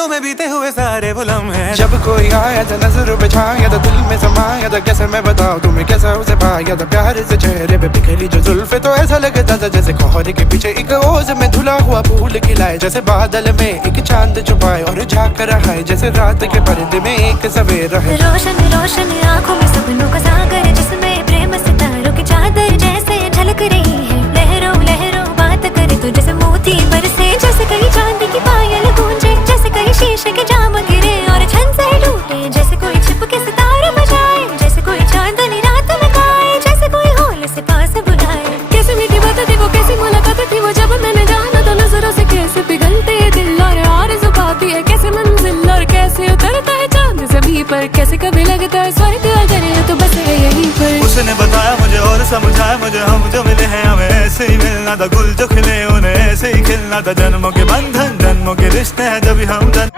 दिनों में बीते हुए सारे वो लम्हे। जब कोई आया था नजर बिछाया था दिल में समाया था, कैसे मैं बताऊं तुम्हें कैसा उसे पाया था। प्यार से चेहरे पे बिखरी जो जुल्फे तो ऐसा लगता था जैसे कोहरे के पीछे एक ओस में धुला हुआ फूल खिलाए, जैसे बादल में एक चांद छुपाए और झांक रहा है जैसे रात के पर्दे में एक सवेरा है। रोशन रोशन आंखों में सपनों का सागर, जिसमें प्रेम सितारों की चादर जैसे झलक रही है। लहरों लहरों बात करे तो जैसे मोती बरसे, जैसे कहीं चांदी की पायल गूंजे, जैसे कहीं शीशे के जाम गिरे और छन से टूटे, जैसे कोई छिप के सितारे बजाए, जैसे कोई चांदनी रात में गाए, जैसे कोई होल से पास बुलाए। कैसे मीठी बात थी वो, कैसी मुलाकात थी वो, जब मैंने जाना तो नजरों से कैसे पिघलते दिल और आरज़ू पाती है कैसे मंजिल, और कैसे उतरता है चांद ज़मीं पर, कैसे कभी लगता है स्वर्ग अगर है तो बस है यहीं पर। उसने बताया मुझे और समझाया मुझे, हम जो मिले हैं हमें ऐसे ही मिलना था। गुल जो खिले उन्हें ऐसे ही खिलना था। जन्मों के बंधन जन्मों के रिश्ते हैं जब हम जन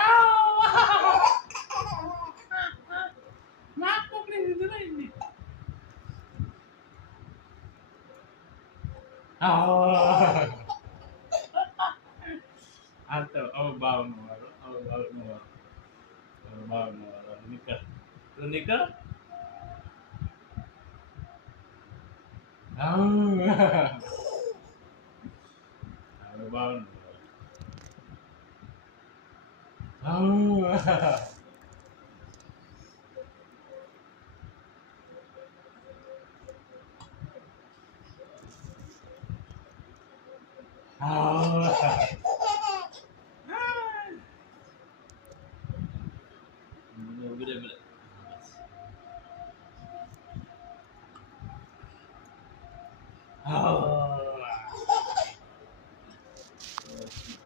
Atau oh bau nuara, oh bau nuara, oh bau nuara. Nikah, lu nikah? Oh, oh bau nuara. Oh.